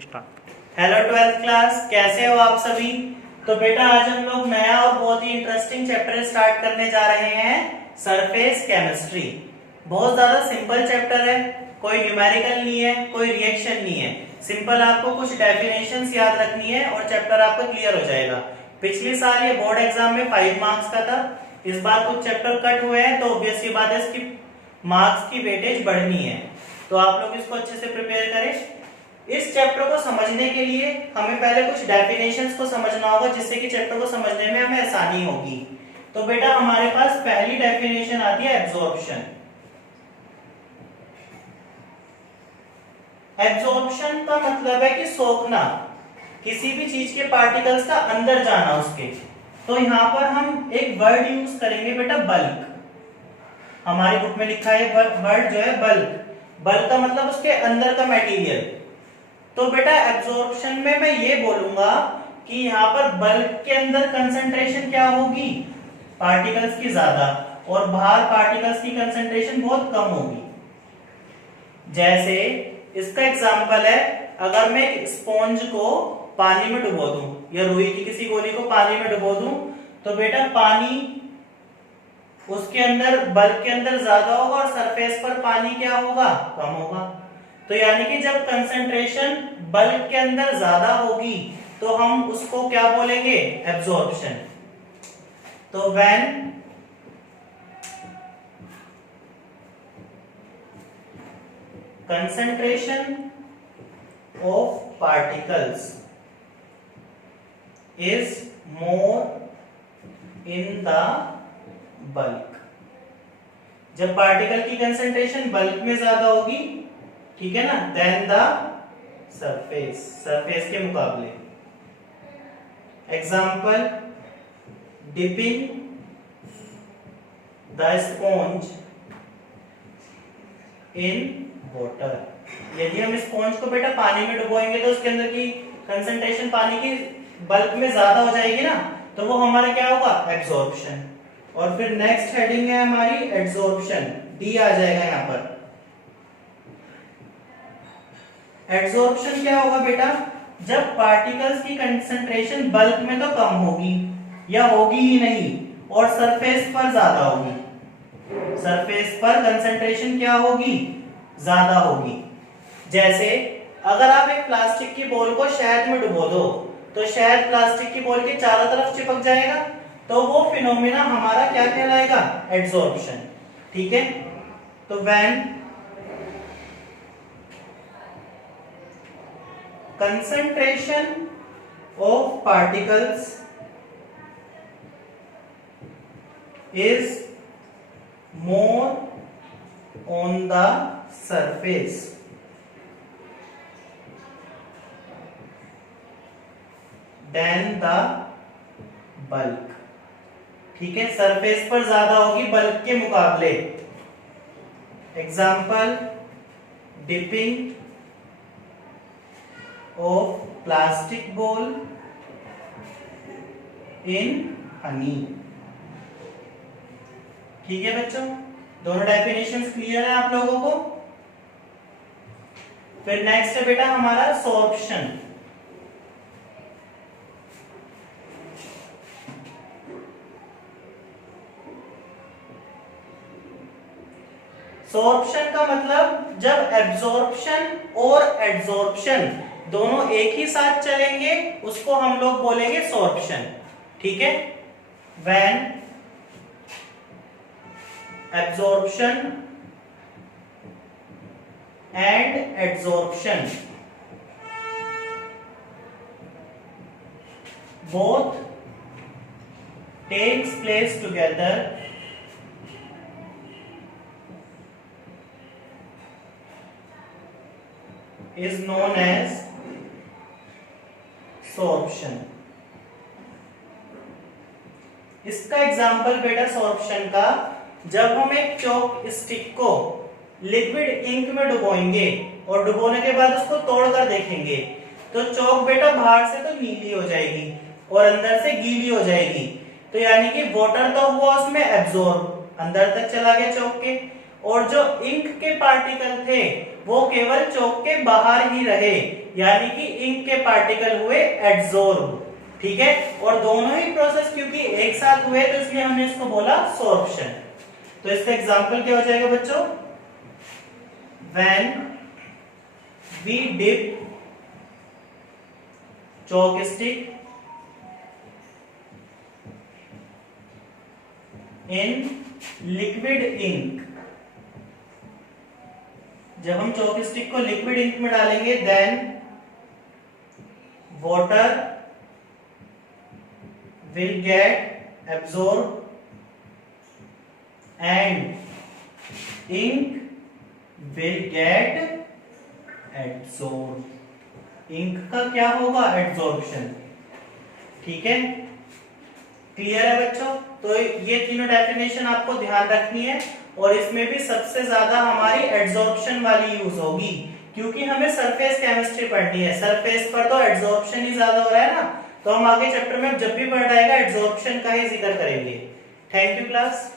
Start. Hello twelfth class, कैसे हो आप सभी। तो बेटा आज हम लोग नया और बहुत ही इंटरेस्टिंग चैप्टर स्टार्ट करने जा रहे हैं, सरफेस केमिस्ट्री। बहुत ज्यादा सिंपल चैप्टर है, कोई न्यूमेरिकल नहीं है, कोई रिएक्शन नहीं है। सिंपल आपको कुछ डेफिनेशंस याद रखनी है और चैप्टर आपका क्लियर हो जाएगा। पिछले साल ये बोर्ड एग्जाम में 5 मार्क्स का था, इस बार कुछ चैप्टर कट हुए हैं तो ऑब्वियस सी बात है इसकी मार्क्स की वेटेज बढ़नी है। तो आप लोग इसको अच्छे से प्रिपेयर करें। इस चैप्टर को समझने के लिए हमें पहले कुछ डेफिनेशंस को समझना होगा, जिससे कि चैप्टर को समझने में हमें आसानी होगी। तो बेटा हमारे पास पहली डेफिनेशन आती है एब्जॉर्प्शन। एब्जॉर्प्शन का मतलब है कि सोखना, किसी भी चीज के पार्टिकल्स का अंदर जाना उसके। तो यहां पर हम एक वर्ड यूज करेंगे बेटा, बल्क। हमारी बुक में लिखा है वर्ड जो है बल्क। बल्क का मतलब उसके अंदर का मटेरियल। तो बेटा एब्जॉर्प्शन में मैं ये बोलूंगा कि यहाँ पर बल्क के अंदर कंसंट्रेशन क्या होगी, पार्टिकल्स की ज्यादा, और बाहर पार्टिकल्स की कंसंट्रेशन बहुत कम होगी। जैसे इसका एग्जांपल है, अगर मैं एक स्पॉन्ज को पानी में डुबो दूं या रुई की किसी गोली को पानी में डुबो दूं, तो बेटा पानी उसके अंदर बल्क के अंदर ज्यादा होगा और सरफेस पर पानी क्या होगा, कम होगा। तो यानी कि जब कंसंट्रेशन बल्क के अंदर ज्यादा होगी तो हम उसको क्या बोलेंगे, एब्जॉर्प्शन। तो when concentration of particles is more in the bulk, जब पार्टिकल की कंसंट्रेशन बल्क में ज्यादा होगी, ठीक है ना, देन द सरफेस, सरफेस के मुकाबले। Example, dipping the sponge in water. यदि हम स्पॉन्ज को बेटा पानी में डुबोएंगे तो उसके अंदर की कंसंट्रेशन पानी की बल्क में ज्यादा हो जाएगी ना, तो वो हमारा क्या होगा, एब्जॉर्प्शन। और फिर नेक्स्ट हेडिंग है हमारी एड्सॉर्प्शन, डी आ जाएगा यहाँ पर। एड्सॉर्प्शन क्या होगा बेटा, जब पार्टिकल्स की कंसंट्रेशन बल्क में तो कम होगी या होगी ही नहीं और सरफेस पर ज्यादा होगी। सरफेस पर कंसंट्रेशन क्या होगी, ज्यादा होगी। जैसे अगर आप एक प्लास्टिक की बॉल को शहद में डुबो दो तो शहद प्लास्टिक की बॉल के चारों तरफ चिपक जाएगा, तो वो फिनोमेना हमारा क्या कहलाएगा, एड्सॉर्प्शन। ठीक है, तो when concentration of particles is more on the surface than the bulk। ठीक है, सरफेस पर ज्यादा होगी बल्क के मुकाबले। Example, dipping of plastic ball in honey। ठीक है बच्चों, दोनों डेफिनेशंस क्लियर है आप लोगों को। फिर नेक्स्ट है बेटा हमारा सोर्प्शन। सोर्प्शन का मतलब जब एब्जॉर्प्शन और एड्सॉर्प्शन दोनों एक ही साथ चलेंगे उसको हम लोग बोलेंगे सोर्प्शन। ठीक है, when absorption and adsorption both takes place together is known as sorption. इसका एग्जाम्पल बेटा सोर्प्शन का, जब हम एक चॉक स्टिक को लिक्विड इंक में डुबोएंगे और डुबोने के बाद उसको तोड़कर देखेंगे तो चॉक बेटा बाहर से तो नीली हो जाएगी और अंदर से गीली हो जाएगी। तो यानी कि वाटर तो हुआ उसमें एब्जॉर्ब, अंदर तक चला गया चॉक के, और जो इंक के पार्टिकल थे वो केवल चौक के बाहर ही रहे, यानी कि इंक के पार्टिकल हुए एड्सॉर्ब। ठीक है, और दोनों ही प्रोसेस क्योंकि एक साथ हुए तो इसलिए हमने इसको बोला सोर्प्शन। तो इसका एग्जांपल क्या हो जाएगा बच्चों? When we dip chalk stick in liquid ink, जब हम चॉक स्टिक को लिक्विड इंक में डालेंगे then water will get absorbed and ink will get adsorbed। Ink का क्या होगा? एड्सॉर्प्शन। ठीक है, क्लियर है बच्चों? तो ये तीनों डेफिनेशन आपको ध्यान रखनी है, और इसमें भी सबसे ज्यादा हमारी एड्सॉर्प्शन वाली यूज होगी, क्योंकि हमें सरफेस केमिस्ट्री पढ़नी है। सरफेस पर तो एड्सॉर्प्शन ही ज्यादा हो रहा है ना, तो हम आगे चैप्टर में जब भी पढ़ाएगा एड्सॉर्प्शन का ही जिक्र करेंगे। Thank you class.